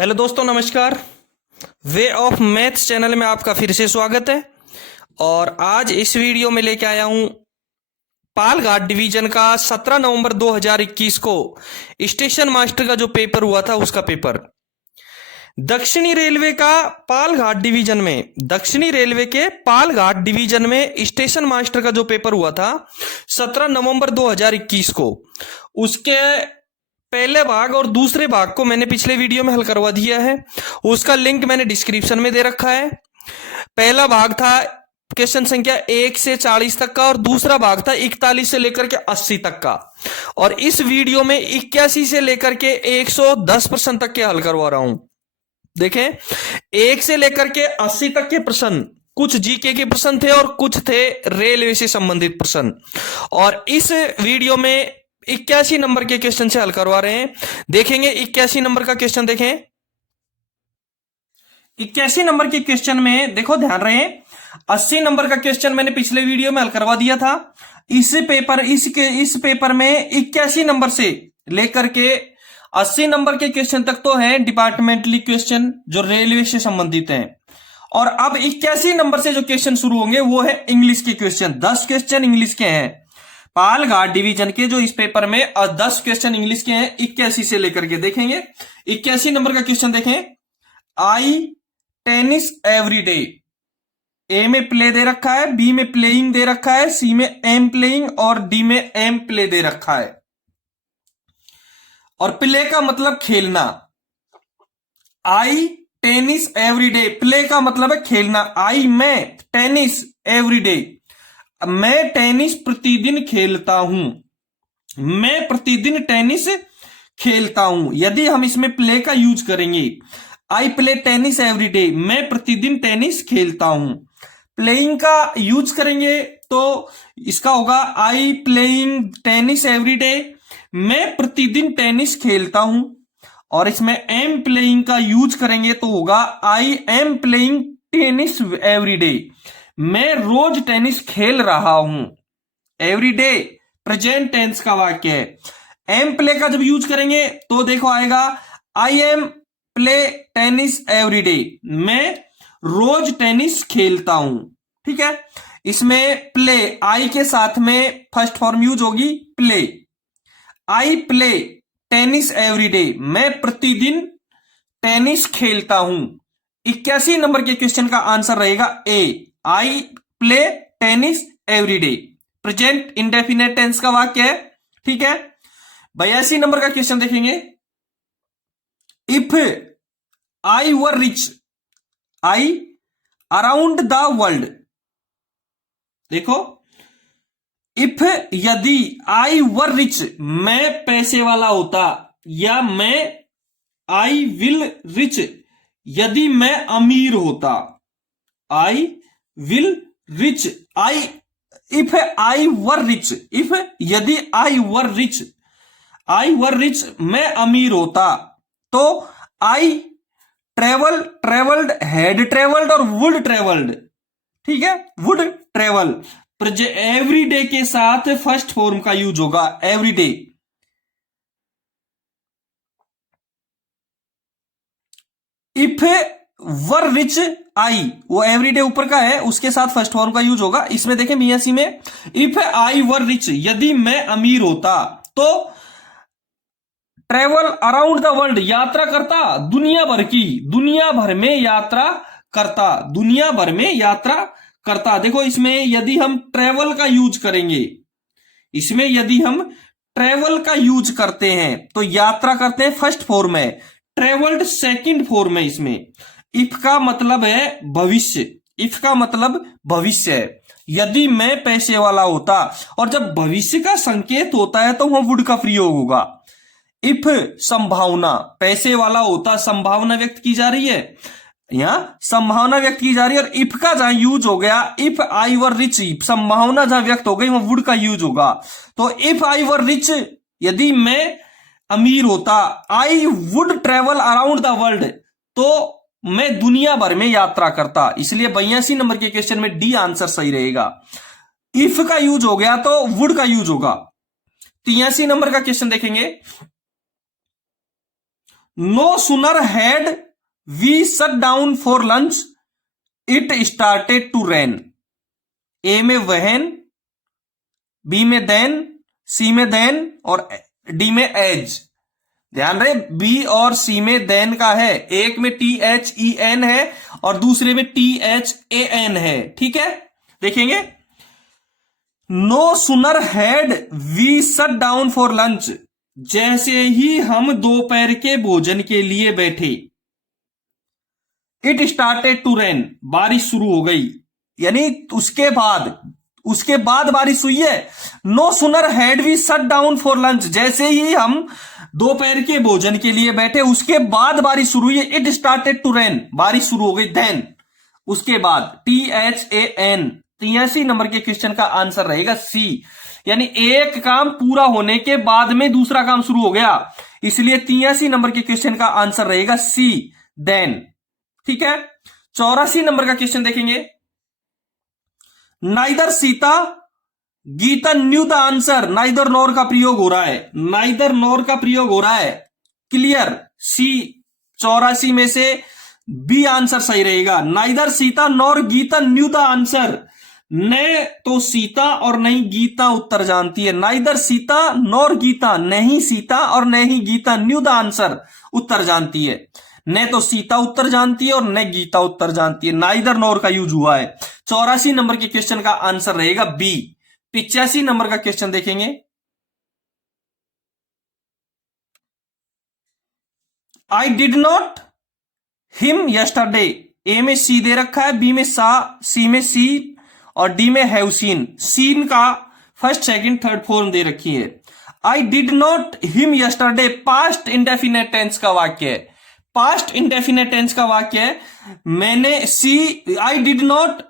Hello दोस्तों, नमस्कार। Way of maths channel में आपका फिर से स्वागत है। और आज इस वीडियो में लेके आया हूं पालघाट डिवीजन का 17 नवंबर 2021 को स्टेशन मास्टर का जो पेपर हुआ था उसका पेपर। दक्षिणी रेलवे का पालघाट डिवीजन में दक्षिणी रेलवे के पालघाट डिवीजन में स्टेशन मास्टर का जो पेपर हुआ था 17 नवंबर 2021 को, उसके पहले भाग और दूसरे भाग को मैंने पिछले वीडियो में हल करवा दिया है। उसका लिंक मैंने डिस्क्रिप्शन में दे रखा है। पहला भाग था क्वेश्चन संख्या 1 से 40 तक का और दूसरा भाग था 41 से लेकर के 80 तक का। और इस वीडियो में 81 से लेकर के 110 प्रश्न तक के हल करवा रहा हूं। देखें, 1 से लेकर के 80 तक के प्रश्न कुछ जीके के प्रश्न थे और कुछ थे रेलवे से संबंधित प्रश्न। और इस वीडियो में 81 नंबर के क्वेश्चन से हल करवा रहे हैं। देखेंगे 81 नंबर का क्वेश्चन। देखें 81 नंबर के क्वेश्चन में देखो, ध्यान रहे, 80 नंबर का क्वेश्चन मैंने पिछले वीडियो में हल करवा दिया था। इस पेपर में 81 नंबर से लेकर के 80 नंबर के क्वेश्चन तक तो है डिपार्टमेंटली क्वेश्चन जो रेलवे से संबंधित हैं। और अब 81 नंबर से जो क्वेश्चन शुरू होंगे वो है इंग्लिश के क्वेश्चन। 10 क्वेश्चन इंग्लिश के हैं पालघाट डिवीजन के, जो इस पेपर में 10 क्वेश्चन इंग्लिश के हैं 81 से लेकर के। देखेंगे 81 नंबर का क्वेश्चन। देखें, आई टेनिस एवरी डे। ए में प्ले दे रखा है, बी में प्लेइंग दे रखा है, सी में एम प्लेइंग और डी में एम प्ले दे रखा है। और प्ले का मतलब खेलना। आई टेनिस एवरी डे, प्ले का मतलब है खेलना। आई मैं टेनिस एवरी डे, मैं टेनिस प्रतिदिन खेलता हूं। मैं प्रतिदिन टेनिस खेलता हूं। यदि हम इसमें प्ले का यूज करेंगे, आई प्ले टेनिस एवरी डे, मैं प्रतिदिन टेनिस खेलता हूं। प्लेइंग का यूज करेंगे तो इसका होगा I playing tennis every day, मैं प्रतिदिन टेनिस खेलता हूं। और इसमें एम प्लेइंग का यूज करेंगे तो होगा I am playing tennis every day, मैं रोज टेनिस खेल रहा हूं। एवरी डे प्रेजेंट टेंस का वाक्य है। एम प्ले का जब यूज करेंगे तो देखो आएगा I am play tennis every day, मैं रोज टेनिस खेलता हूं। ठीक है, इसमें प्ले आई के साथ में फर्स्ट फॉर्म यूज होगी प्ले। आई प्ले टेनिस एवरी डे, मैं प्रतिदिन टेनिस खेलता हूं। 81 नंबर के क्वेश्चन का आंसर रहेगा A, I play tennis every day, present indefinite tense का वाक्य है। ठीक है, 82 नंबर का क्वेश्चन देखेंगे। If I were rich I around the world. देखो, इफ यदि आई वर रिच, मैं पैसे वाला होता, या मैं आई विल रिच, यदि मैं अमीर होता। I will rich, I if I were rich, if यदि आई वर रिच, आई वर रिच मैं अमीर होता, तो I travel travelled had travelled और वुड ट्रेवल्ड। ठीक है, वुड ट्रेवल एवरी डे के साथ फर्स्ट फॉर्म का यूज होगा every day. If were rich I, वो एवरीडे ऊपर का है, उसके साथ फर्स्ट फॉर्म का यूज होगा। इसमें देखें 82 में, इफ आई वर रिच, यदि मैं अमीर होता, तो ट्रेवल अराउंड द वर्ल्ड, यात्रा करता दुनिया भर की, दुनिया भर में यात्रा करता, दुनिया भर में यात्रा करता। देखो, इसमें यदि हम ट्रेवल का यूज करेंगे, इसमें यदि हम ट्रेवल का यूज करते हैं तो यात्रा करते हैं फर्स्ट फॉर्म है, ट्रेवल्ड सेकंड फॉर्म है। इसमें इफ का मतलब है भविष्य, इफ का मतलब भविष्य है। यदि मैं पैसे वाला होता, और जब भविष्य का संकेत होता है तो वह वुड का प्रयोग होगा। इफ संभावना, पैसे वाला होता, संभावना व्यक्त की जा रही है, यहां संभावना व्यक्त की जा रही है। और इफ का जहां यूज हो गया, इफ आई वर रिच, संभावना जहां व्यक्त हो गई वह वुड का यूज होगा। तो इफ आई वर रिच, यदि मैं अमीर होता, I would travel around the world, तो मैं दुनिया भर में यात्रा करता। इसलिए 82 नंबर के क्वेश्चन में डी आंसर सही रहेगा। इफ का यूज हो गया तो वुड का यूज होगा। 83 नंबर का क्वेश्चन देखेंगे। No sooner had we sat down for lunch it started to rain. A में वहन, बी में देन, सी में देन और डी में एज। ध्यान रहे, बी और सी में देन का है, एक में THEN है और दूसरे में THAN है। ठीक है, देखेंगे। No sooner had we sat down for lunch, जैसे ही हम दोपहर के भोजन के लिए बैठे, इट स्टार्टेड टू रेन, बारिश शुरू हो गई। यानी उसके बाद बारिश हुई है। No sooner had we sat down for lunch, जैसे ही हम दोपहर के भोजन के लिए बैठे उसके बाद बारिश शुरू हुई है। इट स्टार्टेड टू रेन, बारिश शुरू हो गई। देन उसके बाद THAN। 83 नंबर के क्वेश्चन का आंसर रहेगा सी। यानी एक काम पूरा होने के बाद में दूसरा काम शुरू हो गया, इसलिए 83 नंबर के क्वेश्चन का आंसर रहेगा सी, देन। ठीक है, 84 नंबर का क्वेश्चन देखेंगे। Neither Sita Gita knew the answer, neither nor का प्रयोग हो रहा है, नाइदर नोर का प्रयोग हो रहा है। क्लियर, सी 84 में से बी आंसर सही रहेगा। Neither Sita nor Gita knew the answer, न तो सीता और नहीं गीता उत्तर जानती है। नाइदर सीता नोर गीता, नहीं सीता और नहीं गीता न्यू द आंसर, उत्तर जानती है। न तो सीता उत्तर जानती है और न गीता उत्तर जानती है, नाइदर नोर का यूज हुआ है। 84 नंबर के क्वेश्चन का आंसर रहेगा बी। 85 नंबर का क्वेश्चन देखेंगे। I did not him yesterday, A में सी दे रखा है, बी में सा, सी में सी और डी में हैव सीन। सीन का फर्स्ट सेकंड थर्ड फॉर्म दे रखी है। I did not him yesterday past indefinite tense का वाक्य है, पास्ट इंडेफिनेट टेंस का वाक्य है। मैंने आई did not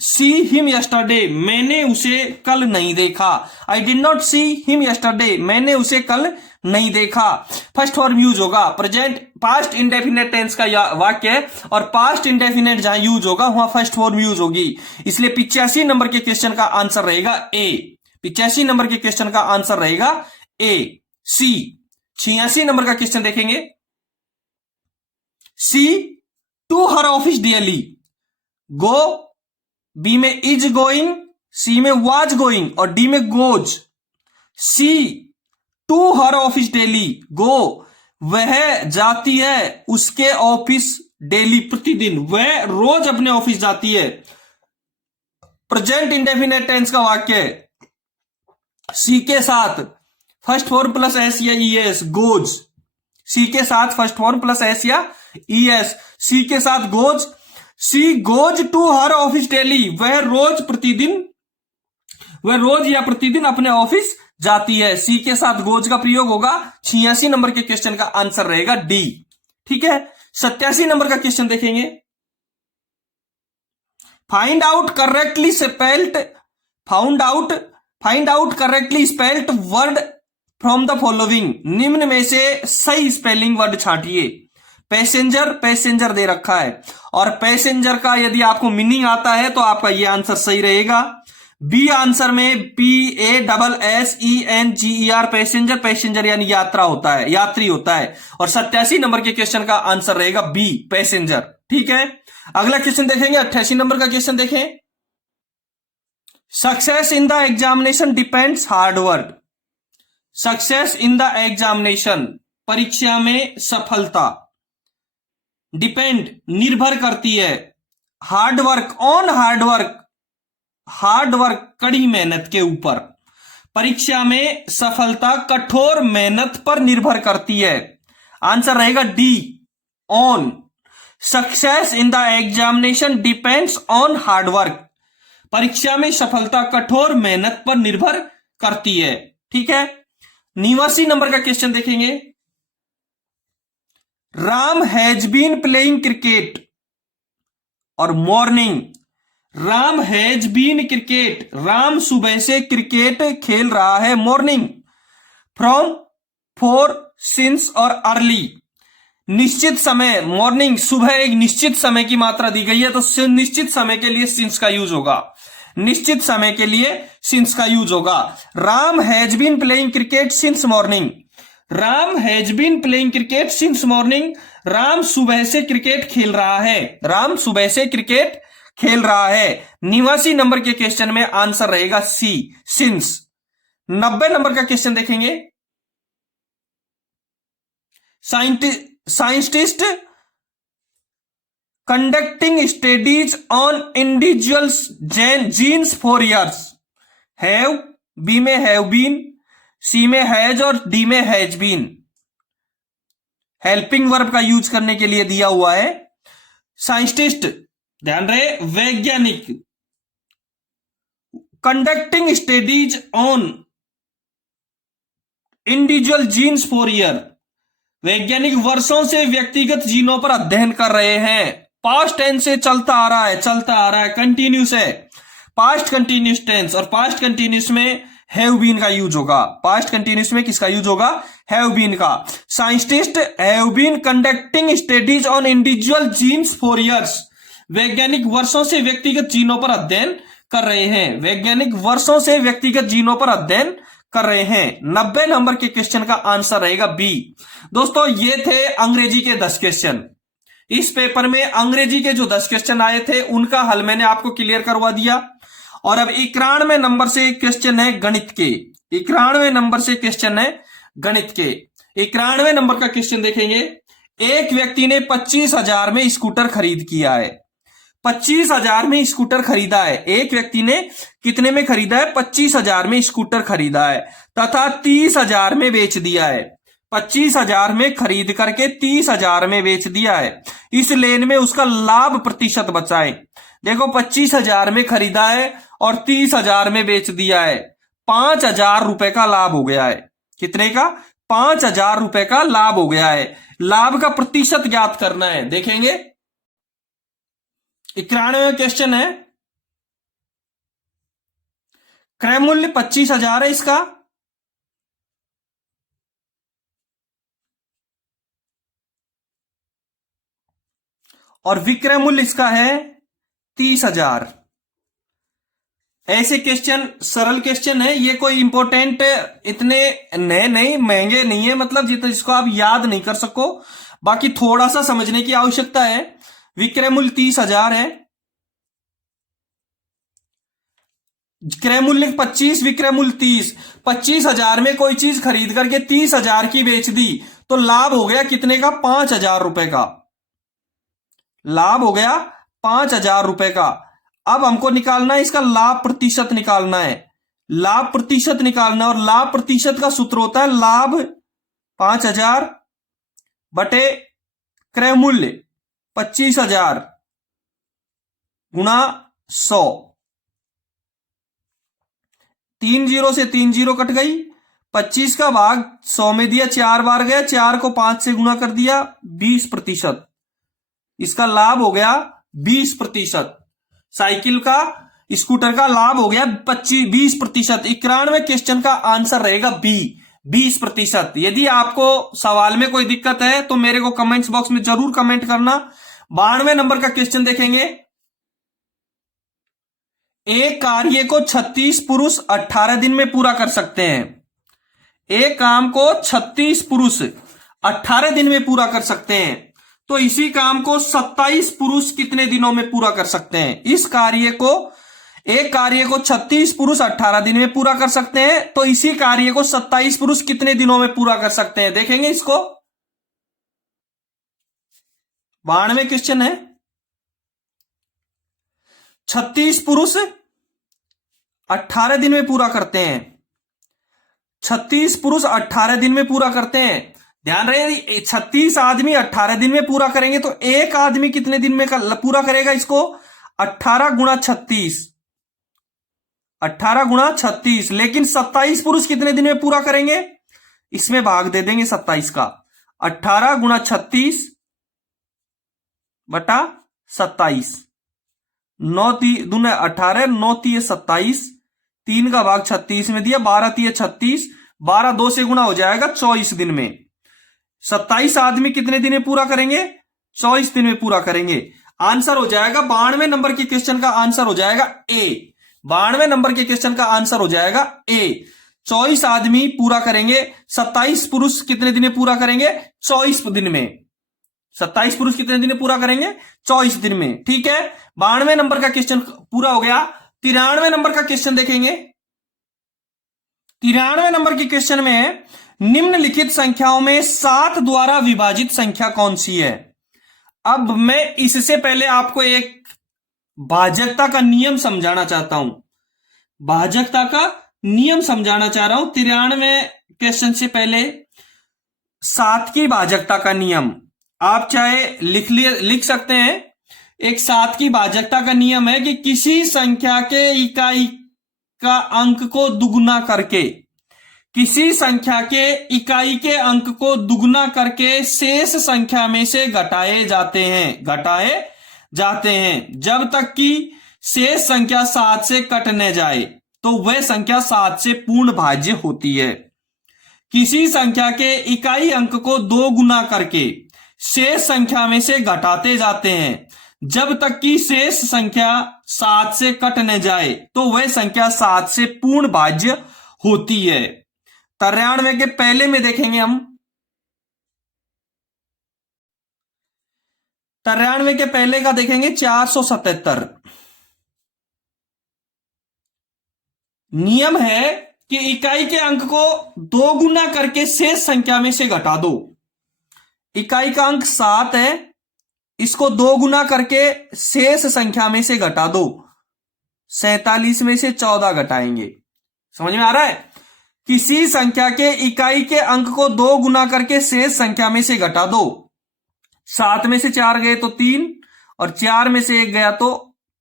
see him yesterday, मैंने उसे कल नहीं देखा। आई did not see him yesterday, मैंने उसे कल नहीं देखा। फर्स्ट फॉर्म यूज होगा, प्रेजेंट पास्ट इंडेफिनेट टेंस का वाक्य है और पास्ट इंडेफिनेट जहां यूज होगा वहां फर्स्ट फॉर्म यूज होगी, इसलिए 85 नंबर के क्वेश्चन का आंसर रहेगा ए। 85 नंबर के क्वेश्चन का आंसर रहेगा ए, सी। 86 नंबर का क्वेश्चन देखेंगे। She to her office daily, go, B में इज गोइंग, सी में वाज गोइंग और डी में goes. She to her office daily, go, वह जाती है उसके ऑफिस डेली, प्रतिदिन, वह रोज अपने ऑफिस जाती है। प्रेजेंट इंडेफिनेट टेंस का वाक्य है। सी के साथ फर्स्ट फॉर्म प्लस एस या ईएस, गोज। सी के साथ फर्स्ट फॉर्म प्लस एस या ईएस, सी के साथ goes. She goes to her office daily, वह रोज या प्रतिदिन अपने ऑफिस जाती है। सी के साथ गोज का प्रयोग होगा। 86 नंबर के क्वेश्चन का आंसर रहेगा डी। ठीक है, 87 नंबर का क्वेश्चन देखेंगे। Find out correctly spelled word from the following, निम्न में से सही स्पेलिंग वर्ड छांटिए। पैसेंजर दे रखा है और पैसेंजर का यदि आपको मीनिंग आता है तो आपका यह आंसर सही रहेगा। बी आंसर में PASSENGER, पैसेंजर यानी यात्रा होता है, यात्री होता है। और 87 नंबर के क्वेश्चन का आंसर रहेगा बी, पैसेंजर। ठीक है, अगला क्वेश्चन देखेंगे। 88 नंबर का क्वेश्चन देखें। Success in the examination depends hard work, success in the examination, परीक्षा में सफलता, डिपेंड निर्भर करती है, hard work on hard work कड़ी मेहनत के ऊपर। परीक्षा में सफलता कठोर मेहनत पर निर्भर करती है। आंसर रहेगा D, on. Success in the examination depends on hard work, परीक्षा में सफलता कठोर मेहनत पर निर्भर करती है। ठीक है, 89 नंबर का क्वेश्चन देखेंगे। Ram has been playing cricket और morning, Ram has been cricket, Ram सुबह से क्रिकेट खेल रहा है। मॉर्निंग, फ्रॉम, फॉर, सिंस और अर्ली, निश्चित समय। मॉर्निंग सुबह एक निश्चित समय की मात्रा दी गई है तो निश्चित समय के लिए सिंस का यूज होगा, निश्चित समय के लिए सिंस का यूज होगा। Ram has been playing cricket since morning, Ram has been playing cricket since morning. Ram सुबह से क्रिकेट खेल रहा है। राम सुबह से क्रिकेट खेल रहा है। 89 नंबर के क्वेश्चन में आंसर रहेगा सी, सिंस। 90 नंबर का क्वेश्चन देखेंगे। Scientist conducting studies on individuals genes for years. Have, B में हैव बीन, सी में हैज और डी में हैज बीन। हेल्पिंग वर्ब का यूज करने के लिए दिया हुआ है। साइंटिस्ट, ध्यान रहे, वैज्ञानिक, conducting studies on individual genes for year. वैज्ञानिक वर्षों से व्यक्तिगत जीनों पर अध्ययन कर रहे हैं। पास्ट टेंस से चलता आ रहा है, कंटिन्यूस है, पास्ट कंटिन्यूस टेंस। और पास्ट कंटिन्यूस में हैव बीन का यूज होगा। पास्ट कंटिन्यूस में किसका यूज होगा? हैव बीन का। Scientist have been conducting studies on individual genes for years. वैज्ञानिक वर्षों से व्यक्तिगत जीनों पर अध्ययन कर रहे हैं। वैज्ञानिक वर्षों से व्यक्तिगत जीनों पर अध्ययन कर रहे हैं। 90 नंबर के क्वेश्चन का आंसर रहेगा बी। दोस्तों, ये थे अंग्रेजी के 10 क्वेश्चन। इस पेपर में अंग्रेजी के जो 10 क्वेश्चन आए थे उनका हल मैंने आपको क्लियर करवा दिया। और अब 91 नंबर से क्वेश्चन है गणित के। 91 नंबर से क्वेश्चन है गणित के। 91 नंबर का क्वेश्चन देखेंगे। एक व्यक्ति ने 25,000 में स्कूटर खरीद किया है। 25,000 में स्कूटर खरीदा है। एक व्यक्ति ने कितने में खरीदा है? 25,000 में स्कूटर खरीदा है तथा 30,000 में बेच दिया है। 25,000 में खरीद करके 30,000 में बेच दिया है। इस लेन में उसका लाभ प्रतिशत बचाए। देखो, 25,000 में खरीदा है और 30,000 में बेच दिया है। 5,000 रुपए का लाभ हो गया है। कितने का? 5,000 रुपए का लाभ हो गया है। लाभ का प्रतिशत ज्ञात करना है। देखेंगे, 91 क्वेश्चन है। क्रय मूल्य 25,000 है इसका। और विक्रय मूल्य इसका है 30,000। ऐसे क्वेश्चन सरल क्वेश्चन है। ये कोई इंपॉर्टेंट इतने नए नहीं, महंगे नहीं है, मतलब जिसको आप याद नहीं कर सको। बाकी थोड़ा सा समझने की आवश्यकता है। विक्रय मूल्य 30,000 है, क्रय मूल्य 25, विक्रय मूल्य 30। 25,000 में कोई चीज खरीद करके 30,000 की बेच दी तो लाभ हो गया कितने का? 5,000 रुपए का। लाभ हो गया 5,000 रुपए का। अब हमको निकालना है इसका लाभ प्रतिशत निकालना है। लाभ प्रतिशत निकालना है और लाभ प्रतिशत का सूत्र होता है लाभ 5,000 बटे क्रय मूल्य 25,000 गुणा 100। 3 जीरो से 3 जीरो कट गई। 25 का भाग 100 में दिया, 4 बार गया, 4 को 5 से गुणा कर दिया, 20%। इसका लाभ हो गया 20%। साइकिल का, स्कूटर का लाभ हो गया 20%। 91 क्वेश्चन का आंसर रहेगा बी, 20%। यदि आपको सवाल में कोई दिक्कत है तो मेरे को कमेंट्स बॉक्स में जरूर कमेंट करना। 92 नंबर का क्वेश्चन देखेंगे। एक कार्य को 36 पुरुष 18 दिन में पूरा कर सकते हैं। एक काम को 36 पुरुष 18 दिन में पूरा कर सकते हैं, तो इसी काम को 27 पुरुष कितने दिनों में पूरा कर सकते हैं? इस कार्य को, एक कार्य को 36 पुरुष 18 दिन में पूरा कर सकते हैं, तो इसी कार्य को 27 पुरुष कितने दिनों में पूरा कर सकते हैं? देखेंगे इसको। 92 क्वेश्चन है। 36 पुरुष 18 दिन में पूरा करते हैं। 36 पुरुष 18 दिन में पूरा करते हैं। ध्यान रहे, 36 आदमी 18 दिन में पूरा करेंगे तो एक आदमी कितने दिन में पूरा करेगा इसको? 18 गुणा 36, 18 गुणा 36। लेकिन 27 पुरुष कितने दिन में पूरा करेंगे? इसमें भाग दे देंगे 27 का। 18 गुणा 36 बटा 27। 9 दूने 18, 9 तिये 27, 3 का भाग 36 में दिया, 12 तिये 36, 12 2 से गुणा हो जाएगा 24 दिन में। 27 आदमी कितने दिन में पूरा करेंगे? 24 दिन में पूरा करेंगे। आंसर हो जाएगा 92 नंबर के क्वेश्चन का आंसर हो जाएगा ए। 92 नंबर के क्वेश्चन का आंसर हो जाएगा ए। 24 आदमी पूरा करेंगे, 27 पुरुष कितने दिन में पूरा करेंगे? 24 दिन में। 27 पुरुष कितने दिन में पूरा करेंगे? 24 दिन में। ठीक है, 92 नंबर का क्वेश्चन पूरा हो गया। 93 नंबर का क्वेश्चन देखेंगे। 93 नंबर के क्वेश्चन में निम्नलिखित संख्याओं में 7 द्वारा विभाजित संख्या कौन सी है? अब मैं इससे पहले आपको एक भाजकता का नियम समझाना चाहता हूं। भाजकता का नियम समझाना चाह रहा हूं 93 क्वेश्चन से पहले। 7 की भाजकता का नियम आप चाहे लिख सकते हैं। एक 7 की भाजकता का नियम है कि किसी संख्या के इकाई का अंक को दुगुना करके, किसी संख्या के इकाई के अंक को दुगुना करके शेष संख्या में से घटाए जाते हैं जब तक कि शेष संख्या 7 से कट न जाए तो वह संख्या 7 से पूर्ण भाज्य होती है। किसी संख्या के इकाई अंक को 2 गुना करके शेष संख्या में से घटाते जाते हैं जब तक कि शेष संख्या 7 से कट न जाए तो वह संख्या 7 से पूर्ण भाज्य होती है। 93 के पहले में देखेंगे हम। 93 के पहले का देखेंगे 477। नियम है कि इकाई के अंक को 2 गुना करके शेष संख्या में से घटा दो। इकाई का अंक 7 है, इसको 2 गुना करके शेष संख्या में से घटा दो। 47 में से 14 घटाएंगे। समझ में आ रहा है? किसी संख्या के इकाई के अंक को 2 गुना करके शेष संख्या में से घटा दो। 7 में से 4 गए तो 3 और 4 में से 1 गया तो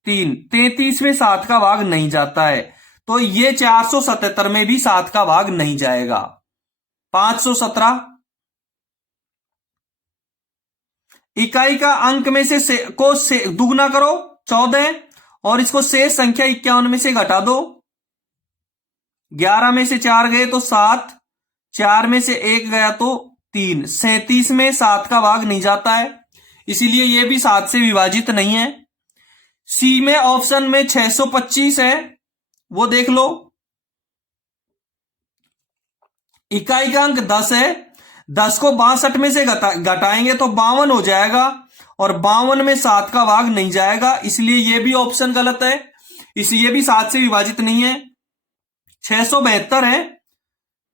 3। 33 में 7 का भाग नहीं जाता है, तो ये 477 में भी 7 का भाग नहीं जाएगा। 517 इकाई का अंक में से को दुगुना करो 14 और इसको शेष संख्या 51 में से घटा दो। 11 में से 4 गए तो 7, 4 में से 1 गया तो 3। 37 में 7 का भाग नहीं जाता है, इसीलिए यह भी 7 से विभाजित नहीं है। सी में ऑप्शन में 625 है, वो देख लो। इकाई का अंक 10 है, 10 को 62 में से घटाएंगे तो 52 हो जाएगा और 52 में 7 का भाग नहीं जाएगा, इसलिए यह भी ऑप्शन गलत है, इसलिए भी 7 से विभाजित नहीं है। 672 है,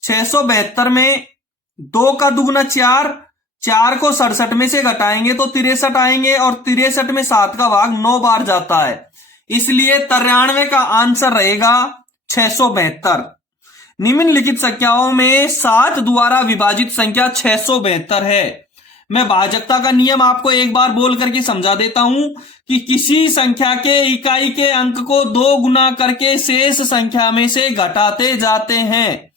672 में 2 का दुगुना 4, 4 को 67 में से घटाएंगे तो 63 आएंगे और 63 में 7 का भाग 9 बार जाता है, इसलिए 93 का आंसर रहेगा 672। निम्नलिखित संख्याओं में 7 द्वारा विभाजित संख्या 672 है। मैं भाजकता का नियम आपको एक बार बोल करके समझा देता हूं कि किसी संख्या के इकाई के अंक को 2 गुना करके शेष संख्या में से घटाते जाते हैं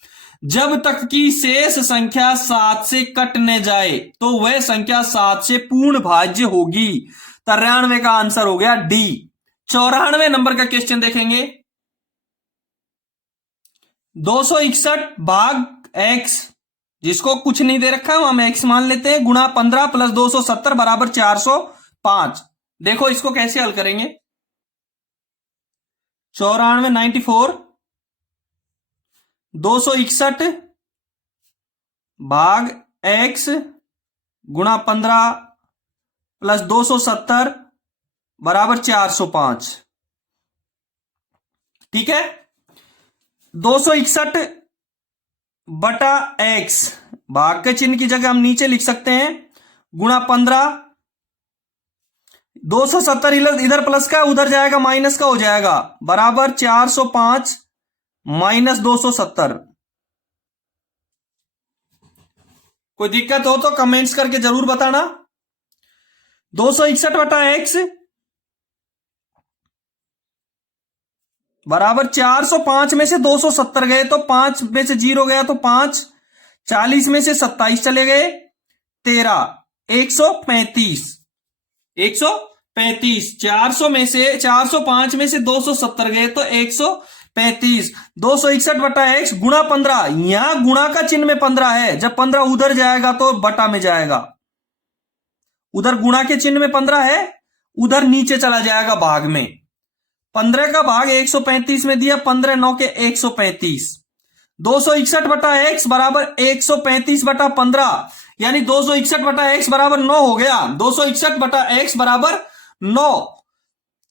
जब तक कि शेष संख्या 7 से कट न जाए तो वह संख्या 7 से पूर्ण भाज्य होगी। 93 का आंसर हो गया डी। 94 नंबर का क्वेश्चन देखेंगे। 261 भाग x, जिसको कुछ नहीं दे रखा है हम x मान लेते हैं, गुणा 15 प्लस 270 बराबर 405। देखो इसको कैसे हल करेंगे। 94 94 261 भाग x गुणा 15 प्लस 270 बराबर 405। ठीक है, 261 बटा x, भाग के चिन्ह की जगह हम नीचे लिख सकते हैं, गुणा 15। 270 इधर प्लस का उधर जाएगा माइनस का हो जाएगा, बराबर 405 माइनस 270। कोई दिक्कत हो तो कमेंट्स करके जरूर बताना। 261 बटा x बराबर 405 में से 270 गए तो 5 में से 0 गया तो 5, 40 में से 27 चले गए 13, 135, 135। 400 में से 405 में से 270 गए तो 135। 261 बटा x गुणा 15, यहां गुणा का चिन्ह में 15 है, जब 15 उधर जाएगा तो बटा में जाएगा। उधर गुणा के चिन्ह में 15 है, उधर नीचे चला जाएगा भाग में। 15 का भाग 135 में दिया, 15 9 के 135, 261/x बराबर 135/15, यानी 261/x बराबर 9 हो गया। 261/x बराबर 9,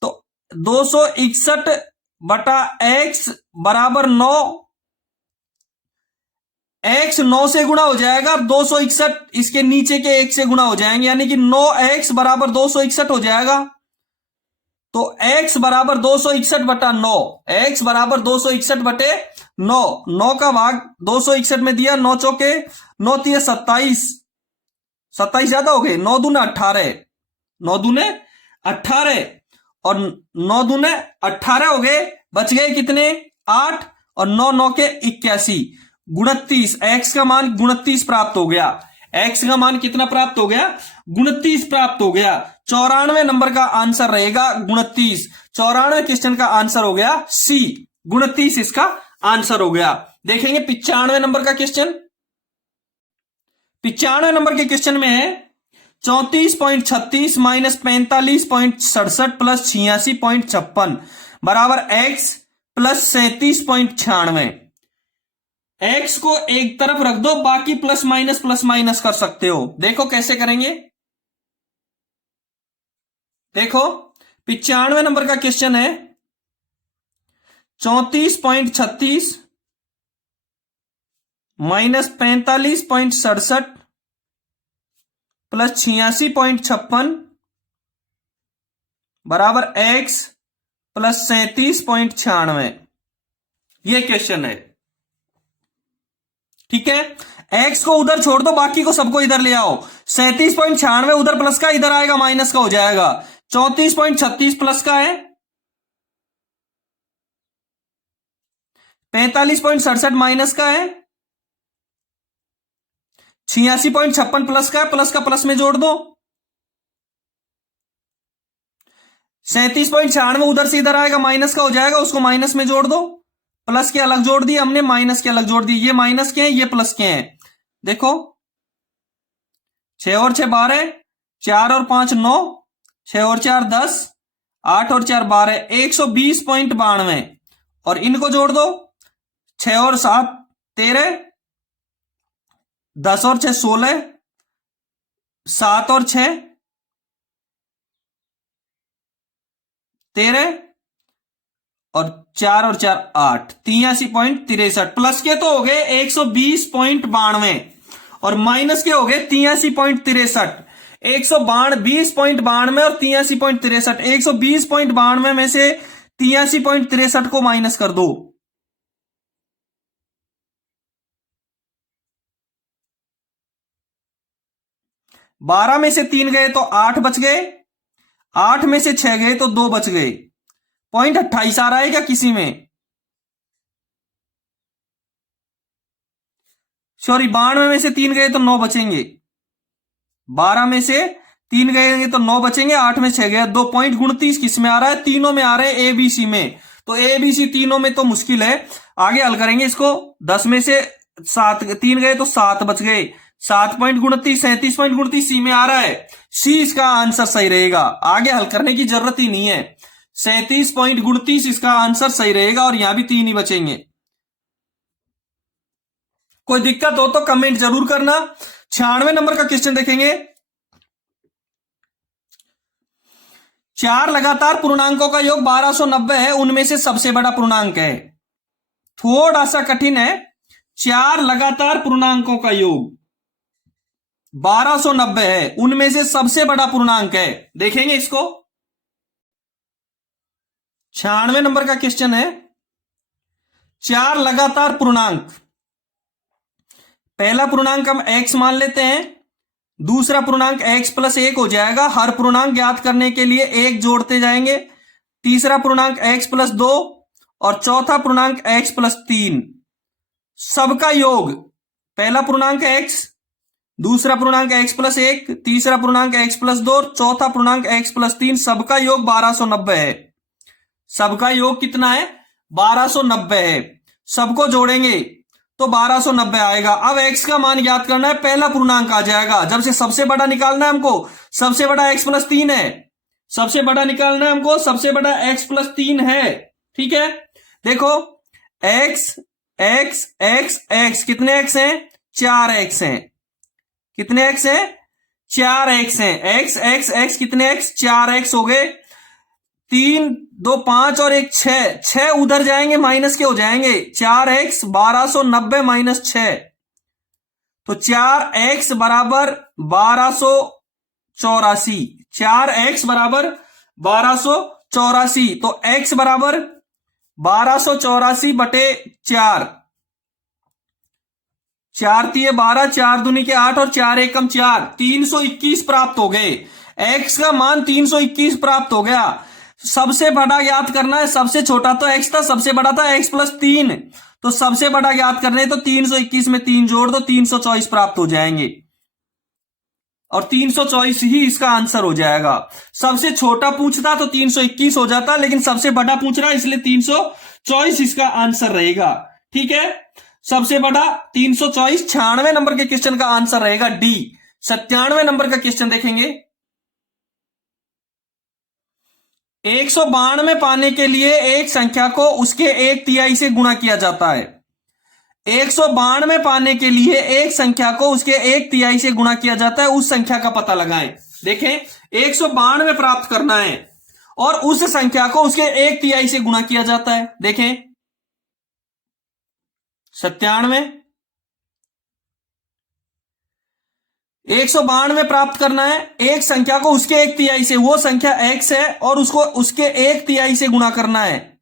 तो 261/x बराबर 9, x 9 से गुणा हो जाएगा, 261 इसके नीचे के 1 से गुणा हो जाएंगे, यानी कि 9x बराबर 261 हो जाएगा। तो x बराबर 261/9, x बराबर 261/9, 9 का भाग 261 में दिया, 9 चौके 9 तिये 27, 27 ज्यादा हो गए, 9 दूने 18, 9 दूने 18 और 9 दूने 18 हो गए, बच गए कितने 8 और 9 9 के 81, 29, x का मान 29 प्राप्त हो गया। x का मान कितना प्राप्त हो गया 29 प्राप्त हो गया। 94 नंबर का आंसर रहेगा 29। 94 क्वेश्चन का आंसर हो गया सी, 29 इसका आंसर हो गया। देखेंगे 95 नंबर का क्वेश्चन। 95 नंबर के क्वेश्चन में है 34.36 माइनस 45.67 प्लस 86.56 बराबर x प्लस 37.96। x को एक तरफ रख दो, बाकी प्लस माइनस कर सकते हो। देखो कैसे करेंगे, देखो 95 नंबर का क्वेश्चन है 34.36 माइनस 45.67 प्लस 86.56 बराबर x प्लस 37.96, ये क्वेश्चन है। ठीक है, x को उधर छोड़ दो, बाकी को सबको इधर ले आओ। 37.96 उधर प्लस का, इधर आएगा माइनस का हो जाएगा। 34.36 प्लस का है, 45.67 माइनस का है, 86.56 प्लस का है, प्लस का प्लस में जोड़ दो। 37.96 उधर से इधर आएगा माइनस का हो जाएगा, उसको माइनस में जोड़ दो। प्लस के अलग जोड़ दिए हमने, माइनस के अलग जोड़ दिए। ये माइनस के हैं, ये प्लस के हैं। देखो 6 और 6 12, 4 और 5 9, 6 और 4 10, 8 और 4 12, 120.92 और इनको जोड़ दो। 6 और 7 13, 10 और 6 16, 7 और 6 13 और 4 और 4 8, 83.63 प्लस के तो हो गए 120.92 और माइनस के हो गए 83.63। 120.92 और 83.63, 120.92 में से 83.63 को माइनस कर दो। बारह में से 3 गए तो 8 बच गए, 8 में से 6 गए तो 2 बच गए। 0.28 आ रहा है क्या किसी में? सॉरी, 92 में से 3 गए तो 9 बचेंगे। 12 में से 3 गए तो 9 बचेंगे, 8 में 6 गए। 2.29 किस में आ रहा है? तीनों में आ रहे हैं, ABC में। तो ABC तीनों में तो मुश्किल है, आगे हल करेंगे इसको। 10 में से 7 3 गए तो 7 बच गए। 7.29 37.29 सी में आ रहा है। सी इसका आंसर सही रहेगा, आगे हल करने की जरूरत ही नहीं है। 37.29 इसका आंसर सही रहेगा और यहां भी 3 ही बचेंगे। कोई दिक्कत हो तो कमेंट जरूर करना। 96 नंबर का क्वेश्चन देखेंगे। 4 लगातार पूर्णांकों का योग 1290 है, उनमें से सबसे बड़ा पूर्णांक है। थोड़ा सा कठिन है। 4 लगातार पूर्णांकों का योग 1290 है, उनमें से सबसे बड़ा पूर्णांक है। देखेंगे इसको। 96 नंबर का क्वेश्चन है। 4 लगातार पूर्णांक, पहला पूर्णांक हम x मान लेते हैं, दूसरा पूर्णांक x प्लस 1 हो जाएगा। हर पूर्णांक ज्ञात करने के लिए 1 जोड़ते जाएंगे। तीसरा पूर्णांक x प्लस 2 और चौथा पूर्णांक x प्लस 3। सबका योग, पहला पूर्णांक x, दूसरा पूर्णांक x प्लस 1, तीसरा पूर्णांक x प्लस 2 और चौथा पूर्णांक x प्लस 3। सबका योग 1290 है। सबका योग कितना है? 1290 है। सबको जोड़ेंगे तो 1290 आएगा। अब x का मान ज्ञात करना है, पहला पूर्णांक आ जाएगा। जब से सबसे बड़ा निकालना है हमको, सबसे बड़ा x प्लस 3 है। सबसे बड़ा निकालना है हमको, सबसे बड़ा x प्लस 3 है। ठीक है, देखो x एक्स एक्स एक्स, कितने एक्स हैं? 4 एक्स हैं। कितने एक्स हैं? 4 एक्स हैं। एक्स एक्स एक्स कितने एक्स? 4 एक्स हो गए। 3 2 5 और 1 6, 6 उधर जाएंगे माइनस के हो जाएंगे। 4 एक्स 1290 माइनस 6, तो 4 एक्स बराबर 1284। 4 एक्स बराबर 1284, तो एक्स बराबर 1284 बटे 4, 4 तिये 12, 4 दूनी के 8 और 4 एकम 4, 321 प्राप्त हो गए। एक्स का मान 321 प्राप्त हो गया। सबसे बड़ा ज्ञात करना है, सबसे छोटा तो एक्स था, सबसे बड़ा था एक्स प्लस 3, तो सबसे बड़ा ज्ञात करने तो 321 में 3 जोड़ दो, 324 प्राप्त हो जाएंगे और 324 ही इसका आंसर हो जाएगा। सबसे छोटा पूछता तो 321 हो जाता, लेकिन सबसे बड़ा पूछ रहा है इसलिए 324 इसका आंसर रहेगा। ठीक है, सबसे बड़ा 324, 96 नंबर के क्वेश्चन का आंसर रहेगा डी। 97 नंबर का क्वेश्चन देखेंगे। 192 पाने के लिए एक संख्या को उसके 1/3 से गुणा किया जाता है। 192 पाने के लिए एक संख्या को उसके 1/3 से गुणा किया जाता है, उस संख्या का पता लगाएं। देखें, 192 प्राप्त करना है और उस संख्या को उसके 1/3 से गुणा किया जाता है। देखें, 97, 192 प्राप्त करना है, एक संख्या को उसके 1/3 से, वो संख्या x है और उसको उसके 1/3 से गुणा करना है।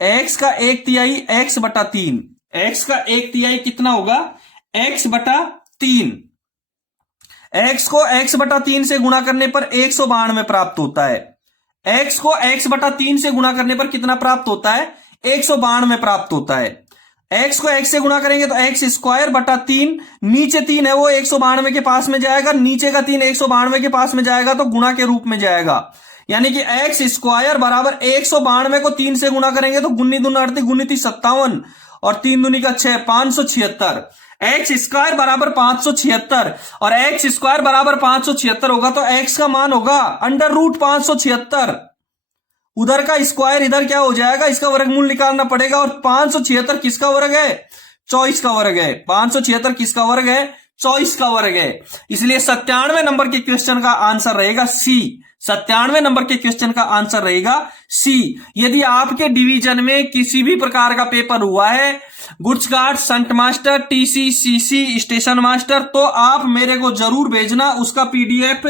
x का 1/3 x बटा 3, x का 1/3 कितना होगा? x बटा 3। x को x बटा 3 से गुणा करने पर 192 प्राप्त होता है। x को x बटा 3 से गुणा करने पर कितना प्राप्त होता है? 192 प्राप्त होता है। x को x से गुणा करेंगे तो x स्क्वायर बटा 3, नीचे 3 है वो 192 के पास में जाएगा, नीचे का 3 192 के पास में जाएगा तो गुणा के रूप में जाएगा। यानी कि x स्क्वायर बराबर 192 को 3 से गुणा करेंगे तो गुन्नी दूना 38, गुन्नी 30 57 और 3 दूनी का 6, 576। एक्स स्क्वायर बराबर 576 और एक्स स्क्वायर बराबर 576 होगा तो x का मान होगा √576। उधर का स्क्वायर इधर क्या हो जाएगा? इसका वर्गमूल निकालना पड़ेगा और 576 किसका वर्ग है? 24 का वर्ग है। 576 किसका वर्ग है? 24 का वर्ग है। इसलिए 97 नंबर के क्वेश्चन का आंसर रहेगा सी। 97 नंबर के क्वेश्चन का आंसर रहेगा सी। यदि आपके डिवीजन में किसी भी प्रकार का पेपर हुआ है, goods guard, shunt master, TC, CC, station master, तो आप मेरे को जरूर भेजना। उसका पीडीएफ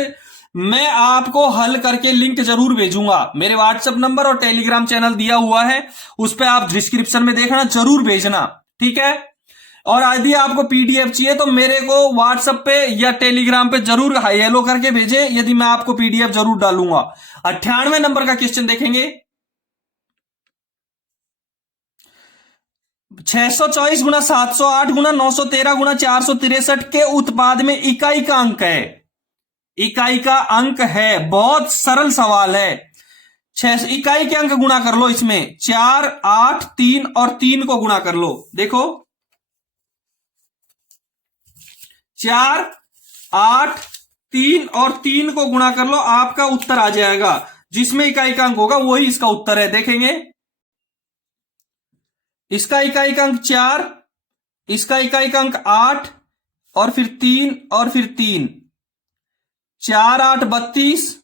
मैं आपको हल करके लिंक जरूर भेजूंगा। मेरे व्हाट्सएप नंबर और टेलीग्राम चैनल दिया हुआ है, उस पर आप डिस्क्रिप्शन में देखना, जरूर भेजना। ठीक है, और यदि आपको पीडीएफ चाहिए तो मेरे को व्हाट्सएप पे या टेलीग्राम पे जरूर हाई हेलो करके भेजे, यदि मैं आपको पीडीएफ जरूर डालूंगा। 98 नंबर का क्वेश्चन देखेंगे। 624 गुना 708 गुना 913 गुना 463 के उत्पाद में इकाई का अंक है। इकाई का अंक है, बहुत सरल सवाल है। 6 इकाई के अंक गुणा कर लो, इसमें 4 8 3 और 3 को गुणा कर लो। देखो 4 8 3 और 3 को गुणा कर लो, आपका उत्तर आ जाएगा। जिसमें इकाई का अंक होगा वही इसका उत्तर है। देखेंगे, इसका इकाई का अंक 4, इसका इकाई का अंक 8 और फिर 3 और फिर 3, 4 8 32,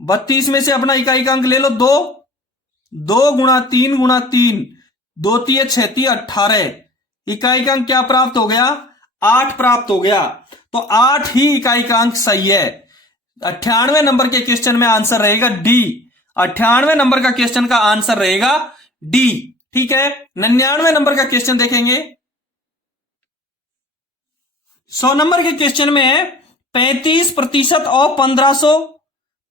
32 में से अपना इकाई का अंक ले लो 2, 2 गुणा 3 गुणा 3, 2 3 6 18, इकाई का अंक क्या प्राप्त हो गया? 8 प्राप्त हो गया। तो 8 ही इकाई का अंक सही है। 98 नंबर के क्वेश्चन में आंसर रहेगा डी। 98 नंबर का क्वेश्चन का आंसर रहेगा डी। ठीक है, 99 नंबर का क्वेश्चन देखेंगे। 100 नंबर के क्वेश्चन में है 35% ऑफ 1500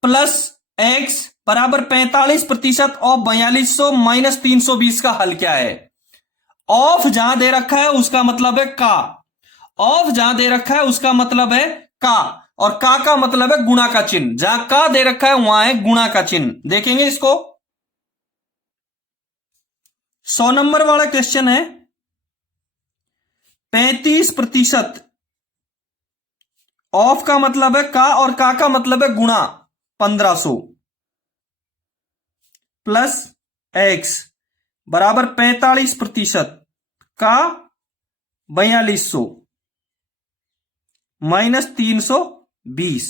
प्लस एक्स बराबर 45% ऑफ 4200 माइनस 320 का हल क्या है? ऑफ जहां दे रखा है उसका मतलब है का, ऑफ जहां दे रखा है उसका मतलब है का, और का मतलब है गुणा का चिन्ह। जहां का दे रखा है वहां है गुणा का चिन्ह। देखेंगे इसको। 100 नंबर वाला क्वेश्चन है 35%, ऑफ का मतलब है का और का मतलब है गुणा 1500 प्लस एक्स बराबर 45% का 4200 माइनस 320।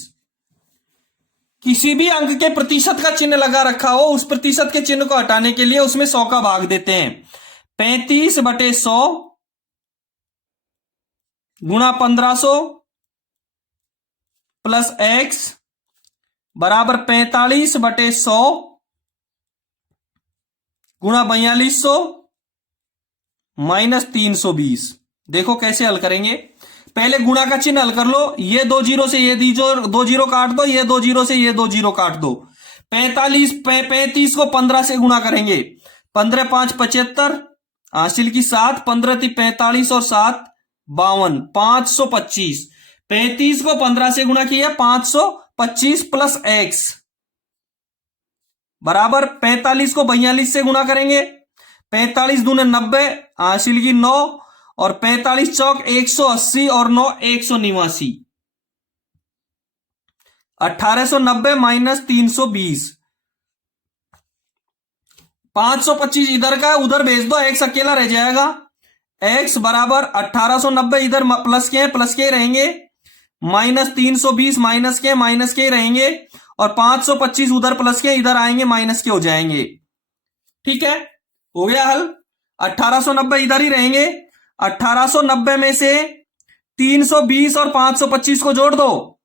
किसी भी अंक के प्रतिशत का चिन्ह लगा रखा हो, उस प्रतिशत के चिन्ह को हटाने के लिए उसमें 100 का भाग देते हैं। 35/100 गुणा 1500 प्लस x बराबर 45/100 गुणा 4200 माइनस 320। देखो कैसे हल करेंगे। पहले गुणा का चिन्ह हल कर लो। ये 2 जीरो से ये दो जीरो काट दो, ये 2 जीरो से ये 2 जीरो काट दो। 35 को 15 से गुणा करेंगे। 15 5 75, हासिल की 7, 15 थी 45 और 7 52, 525। 35 को 15 से गुणा किया 525 प्लस x बराबर 45 को 42 से गुणा करेंगे। 45 दूने 90, हासिल की 9 और 45 चौक 180 और 9 189। 1890 माइनस 320। 525 इधर का उधर भेज दो, x अकेला रह जाएगा। x बराबर 1890 इधर प्लस के रहेंगे, माइनस 320 माइनस के रहेंगे और 525 उधर प्लस के इधर आएंगे, माइनस के हो जाएंगे। ठीक है, हो गया हल। 1890 इधर ही रहेंगे। 1890 में से 320 और 525 को जोड़ दो।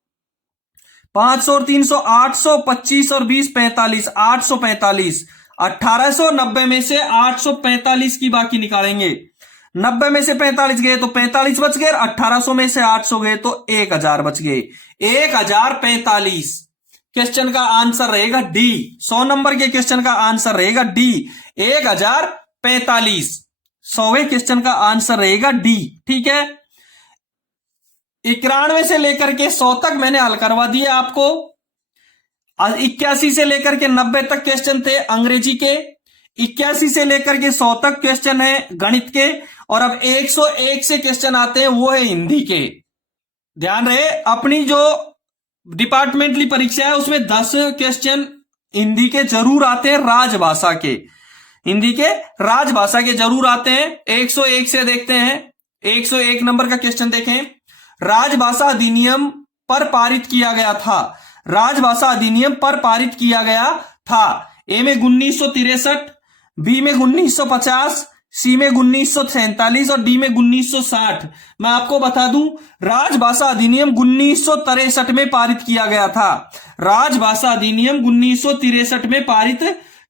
500 और 300 825 और 20 45 845। 1890 में से 845 की बाकी निकालेंगे। 90 में से 45 गए तो 45 बच गए। 1800 में से 800 गए तो 1000 बच गए। 1045 क्वेश्चन का आंसर रहेगा डी। 100 नंबर के क्वेश्चन का आंसर रहेगा डी। 1045 100वें क्वेश्चन का आंसर रहेगा डी। ठीक है, 91 से लेकर के 100 तक मैंने हल करवा दिए आपको। 81 से लेकर के 90 तक क्वेश्चन थे अंग्रेजी के। 81 से लेकर के 100 तक क्वेश्चन है गणित के। और अब 101 से क्वेश्चन आते हैं, वो है हिंदी के। ध्यान रहे, अपनी जो डिपार्टमेंटली परीक्षा है उसमें 10 क्वेश्चन हिंदी के जरूर आते हैं, राजभाषा के। हिंदी के राजभाषा के जरूर आते हैं। 101 से देखते हैं। 101 नंबर का क्वेश्चन देखें। राजभाषा अधिनियम पर पारित किया गया था। राजभाषा अधिनियम पर पारित किया गया था। ए में 1963, बी में 1950, सी में 1947 और डी में 1960। मैं आपको बता दूं, राजभाषा अधिनियम 1963 में पारित किया गया था। राजभाषा अधिनियम 1963 में पारित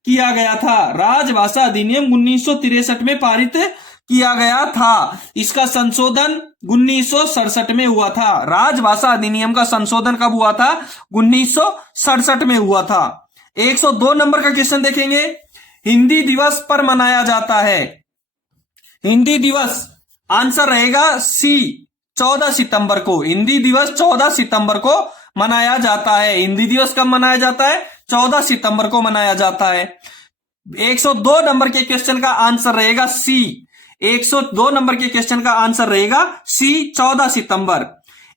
किया गया था। राजभाषा अधिनियम 1963 में पारित किया गया था। इसका संशोधन 1967 में हुआ था। राजभाषा अधिनियम का संशोधन कब हुआ था? 1967 में हुआ था। 102 नंबर का क्वेश्चन देखेंगे। हिंदी दिवस पर मनाया जाता है। हिंदी दिवस आंसर रहेगा सी, 14 सितंबर को। हिंदी दिवस 14 सितंबर को मनाया जाता है। हिंदी दिवस कब मनाया जाता है? 14 सितंबर को मनाया जाता है। 102 नंबर के क्वेश्चन का आंसर रहेगा सी। 102 नंबर के क्वेश्चन का आंसर रहेगा सी, 14 सितंबर।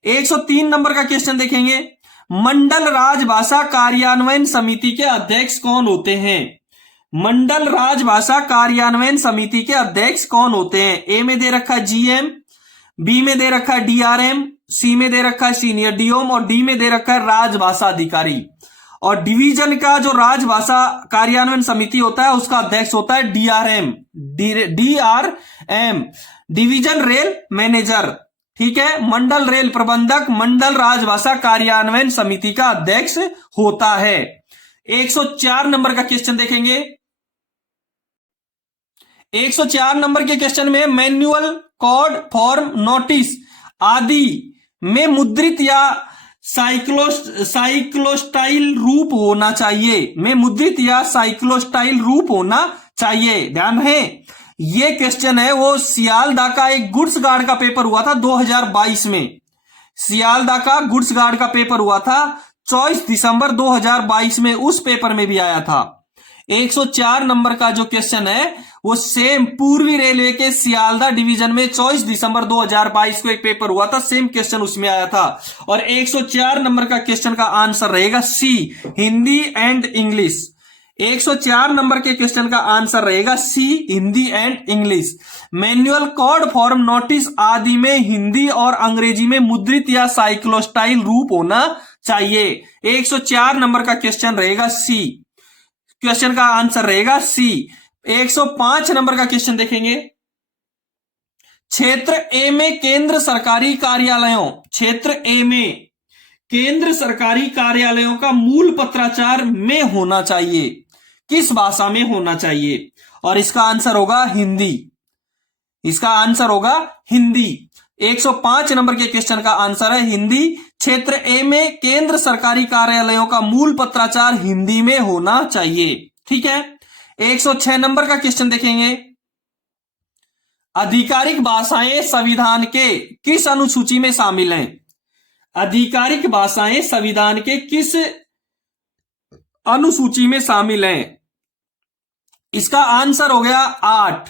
103 नंबर का क्वेश्चन देखेंगे। मंडल राजभाषा कार्यान्वयन समिति के अध्यक्ष कौन होते हैं? मंडल राजभाषा कार्यान्वयन समिति के अध्यक्ष कौन होते हैं? ए में दे रखा है जीएम, बी में दे रखा है डीआरएम, सी में दे रखा है सीनियर डीओम और डी में दे रखा है राजभाषा अधिकारी। और डिवीजन का जो राजभाषा कार्यान्वयन समिति होता है उसका अध्यक्ष होता है DRM, DRM, division rail manager. ठीक है, मंडल रेल प्रबंधक मंडल राजभाषा कार्यान्वयन समिति का अध्यक्ष होता है। 104 नंबर का क्वेश्चन देखेंगे। 104 नंबर के क्वेश्चन में मैन्युअल, कोड, फॉर्म, नोटिस आदि में मुद्रित या साइक्लोस्टाइल रूप होना चाहिए। में मुद्रित या साइक्लोस्टाइल रूप होना चाहिए। ध्यान है, ये क्वेश्चन है वो सियालदा का एक गुड्स गार्ड का पेपर हुआ था 2022 में। सियालदा का गुड्स गार्ड का पेपर हुआ था 24 दिसंबर 2022 में। उस पेपर में भी आया था। 104 नंबर का जो क्वेश्चन है वो सेम पूर्वी रेलवे के सियालदा डिवीजन में 24 दिसंबर 2022 को एक पेपर हुआ था। सेम क्वेश्चन उसमें आया था। और 104 नंबर का क्वेश्चन का आंसर रहेगा C, Hindi and English. 104 number के क्वेश्चन का आंसर रहेगा C, Hindi and English. Manual, code, form, notice आदि में हिंदी और अंग्रेजी में मुद्रित या साइक्लोस्टाइल रूप होना चाहिए। 104 नंबर का क्वेश्चन रहेगा सी, क्वेश्चन का आंसर रहेगा सी। 105 नंबर का क्वेश्चन देखेंगे। क्षेत्र ए में केंद्र सरकारी कार्यालयों, क्षेत्र ए में केंद्र सरकारी कार्यालयों का मूल पत्राचार में होना चाहिए, किस भाषा में होना चाहिए? और इसका आंसर होगा हिंदी, इसका आंसर होगा हिंदी। 105 नंबर के क्वेश्चन का आंसर है हिंदी। क्षेत्र ए में केंद्र सरकारी कार्यालयों का मूल पत्राचार हिंदी में होना चाहिए, ठीक है। 106 नंबर का क्वेश्चन देखेंगे। आधिकारिक भाषाएं संविधान के किस अनुसूची में शामिल हैं? आधिकारिक भाषाएं संविधान के किस अनुसूची में शामिल हैं? इसका आंसर हो गया 8।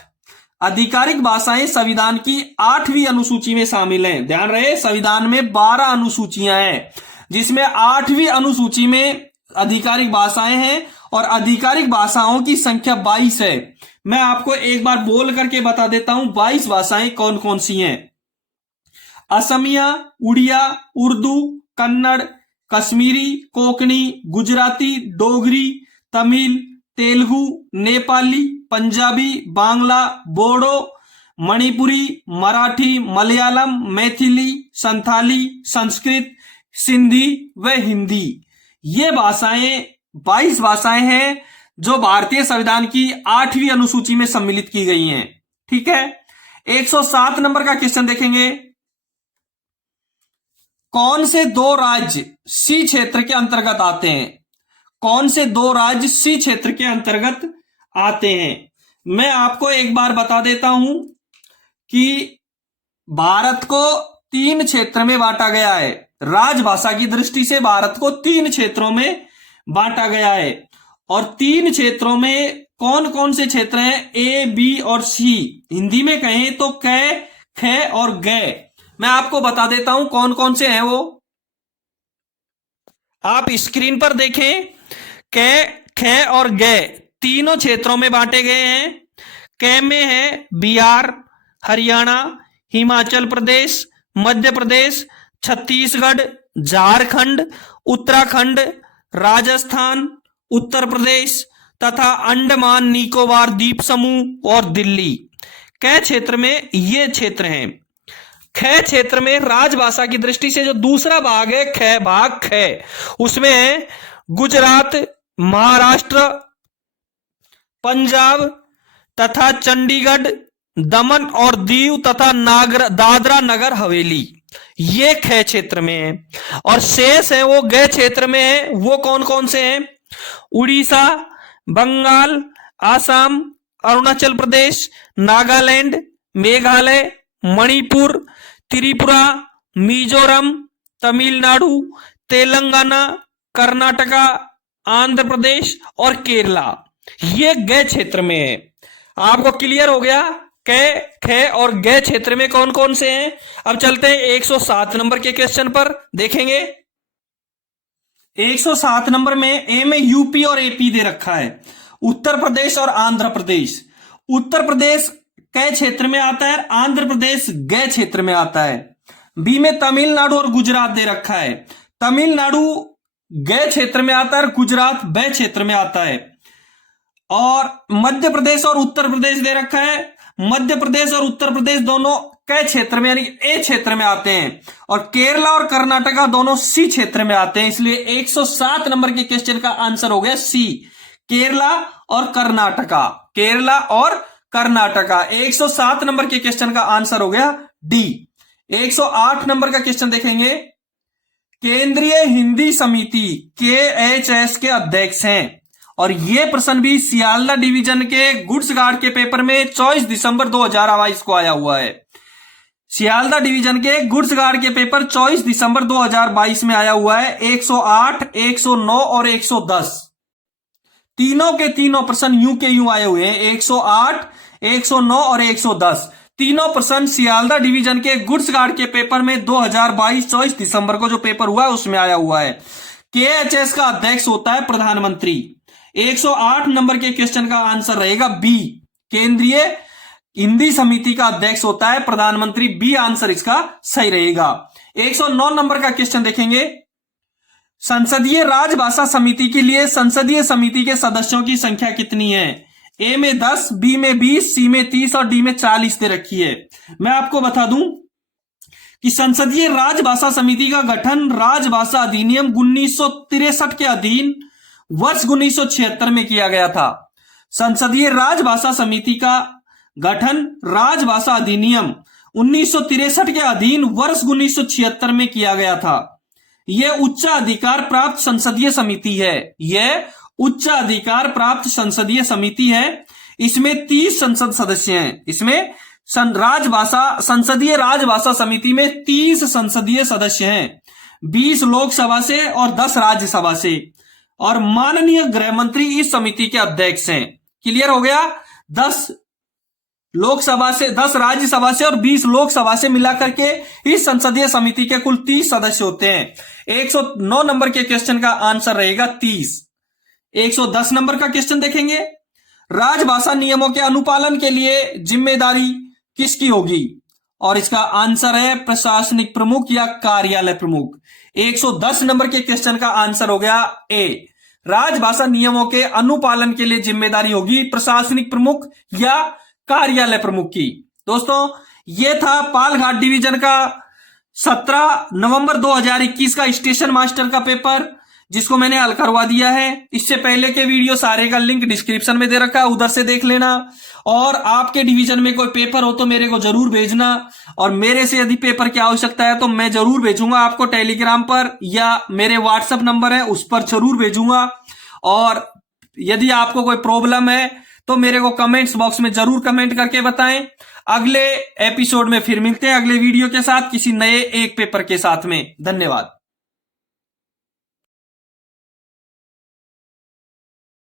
आधिकारिक भाषाएं संविधान की 8वीं अनुसूची में शामिल हैं। ध्यान रहे, संविधान में 12 अनुसूचियां हैं, जिसमें 8वीं अनुसूची में आधिकारिक भाषाएं हैं और आधिकारिक भाषाओं की संख्या 22 है। मैं आपको एक बार बोल करके बता देता हूं 22 भाषाएं कौन कौन सी हैं। असमिया, उड़िया, उर्दू, कन्नड़, कश्मीरी, कोंकणी, गुजराती, डोगरी, तमिल, तेलुगु, नेपाली, पंजाबी, बांग्ला, बोडो, मणिपुरी, मराठी, मलयालम, मैथिली, संथाली, संस्कृत, सिंधी व हिंदी। ये भाषाएं 22 भाषाएं हैं जो भारतीय संविधान की 8वीं अनुसूची में सम्मिलित की गई हैं, ठीक है। 107 नंबर का क्वेश्चन देखेंगे। कौन से 2 राज्य सी क्षेत्र के अंतर्गत आते हैं? कौन से 2 राज्य सी क्षेत्र के अंतर्गत आते हैं? मैं आपको एक बार बता देता हूं कि भारत को 3 क्षेत्र में बांटा गया है। राजभाषा की दृष्टि से भारत को 3 क्षेत्रों में बांटा गया है, और 3 क्षेत्रों में कौन कौन से क्षेत्र हैं? ए, बी और सी। हिंदी में कहें तो कै, खे और गै। मैं आपको बता देता हूं कौन कौन से हैं वो। आप स्क्रीन पर देखें, कै, खे और गै तीनों क्षेत्रों में बांटे गए हैं। कै में है बिहार, हरियाणा, हिमाचल प्रदेश, मध्य प्रदेश, छत्तीसगढ़, झारखंड, उत्तराखंड, राजस्थान, उत्तर प्रदेश तथा अंडमान निकोबार द्वीप समूह और दिल्ली। कै क्षेत्र में ये क्षेत्र हैं। ख क्षेत्र में राजभाषा की दृष्टि से जो दूसरा भाग है, ख भाग ख, उसमें है गुजरात, महाराष्ट्र, पंजाब तथा चंडीगढ़, दमन और दीव तथा दादरा नगर हवेली, ये ख क्षेत्र में है। और शेष है वो ग क्षेत्र में है। वो कौन कौन से हैं? उड़ीसा, बंगाल, आसाम, अरुणाचल प्रदेश, नागालैंड, मेघालय, मणिपुर, त्रिपुरा, मिजोरम, तमिलनाडु, तेलंगाना, कर्नाटका, आंध्र प्रदेश और केरला, ये ग क्षेत्र में है। आपको क्लियर हो गया कै, खे और ग क्षेत्र में कौन कौन से हैं। अब चलते हैं 107 नंबर के क्वेश्चन पर, देखेंगे। 107 नंबर में ए में यूपी और एपी दे रखा है, उत्तर प्रदेश और आंध्र प्रदेश। उत्तर प्रदेश कै क्षेत्र में आता है, आंध्र प्रदेश ग क्षेत्र में आता है। बी में तमिलनाडु और गुजरात दे रखा है, तमिलनाडु ग क्षेत्र में आता है, गुजरात ब क्षेत्र में आता है। और मध्य प्रदेश और उत्तर प्रदेश दे रखा है, मध्य प्रदेश और उत्तर प्रदेश दोनों कै क्षेत्र में यानी ए क्षेत्र में आते हैं। और केरला और कर्नाटका दोनों सी क्षेत्र में आते हैं। इसलिए 107 नंबर के क्वेश्चन का आंसर हो गया सी, केरला और कर्नाटका। केरला और कर्नाटका। 107 नंबर के क्वेश्चन का आंसर हो गया डी। 108 नंबर का क्वेश्चन देखेंगे। केंद्रीय हिंदी समिति KHS के अध्यक्ष हैं, और यह प्रश्न भी सियालदा डिवीजन के गुड्स गार्ड के पेपर में 24 दिसंबर 2022 को आया हुआ है। सियालदा डिवीजन के गुड्स गार्ड के पेपर 24 दिसंबर 2022 में आया हुआ है। 108, 109 और 110 तीनों के तीनों प्रश्न यूं के यूं आए हुए हैं। 108, 109 और 110 तीनों प्रश्न सियालदा डिवीजन के गुड्स गार्ड के पेपर में 2022 24 दिसंबर को जो पेपर हुआ है उसमें आया हुआ है। KHS का अध्यक्ष होता है प्रधानमंत्री। 108 नंबर के क्वेश्चन का आंसर रहेगा बी, केंद्रीय हिंदी समिति का अध्यक्ष होता है प्रधानमंत्री। बी आंसर इसका सही रहेगा। 109 नंबर का क्वेश्चन देखेंगे, संसदीय राजभाषा समिति के लिए संसदीय समिति के सदस्यों की संख्या कितनी है? ए में 10, बी में 20, सी में 30 और डी में 40 दे रखी है। मैं आपको बता दूं कि संसदीय राजभाषा समिति का गठन राजभाषा अधिनियम 1963 के अधीन वर्ष 1976 में किया गया था। संसदीय राजभाषा समिति का गठन राजभाषा अधिनियम 1963 के अधीन वर्ष 1976 में किया गया था। यह उच्चाधिकार प्राप्त संसदीय समिति है। यह उच्चाधिकार प्राप्त संसदीय समिति है। इसमें 30 संसद सदस्य हैं। इसमें संसदीय राजभाषा समिति में 30 संसदीय सदस्य हैं, 20 लोकसभा से और 10 राज्यसभा से, और माननीय गृह मंत्री इस समिति के अध्यक्ष हैं। क्लियर हो गया? 10 लोकसभा से, 10 राज्यसभा से और 20 लोकसभा से मिलाकर के इस संसदीय समिति के कुल 30 सदस्य होते हैं। 109 नंबर के क्वेश्चन का आंसर रहेगा 30। 110 नंबर का क्वेश्चन देखेंगे, राजभाषा नियमों के अनुपालन के लिए जिम्मेदारी किसकी होगी? और इसका आंसर है प्रशासनिक प्रमुख या कार्यालय प्रमुख। 110 नंबर के क्वेश्चन का आंसर हो गया ए, राजभाषा नियमों के अनुपालन के लिए जिम्मेदारी होगी प्रशासनिक प्रमुख या कार्यालय प्रमुख की। दोस्तों, यह था पालघाट डिवीजन का 17 नवंबर 2021 का स्टेशन मास्टर का पेपर, जिसको मैंने हल करवा दिया है। इससे पहले के वीडियो सारे का लिंक डिस्क्रिप्शन में दे रखा है, उधर से देख लेना। और आपके डिवीजन में कोई पेपर हो तो मेरे को जरूर भेजना, और मेरे से यदि पेपर की आवश्यकता है तो मैं जरूर भेजूंगा आपको टेलीग्राम पर, या मेरे व्हाट्सएप नंबर है उस पर जरूर भेजूंगा। और यदि आपको कोई प्रॉब्लम है तो मेरे को कमेंट्स बॉक्स में जरूर कमेंट करके बताएं। अगले एपिसोड में फिर मिलते हैं अगले वीडियो के साथ, किसी नए एक पेपर के साथ में। धन्यवाद।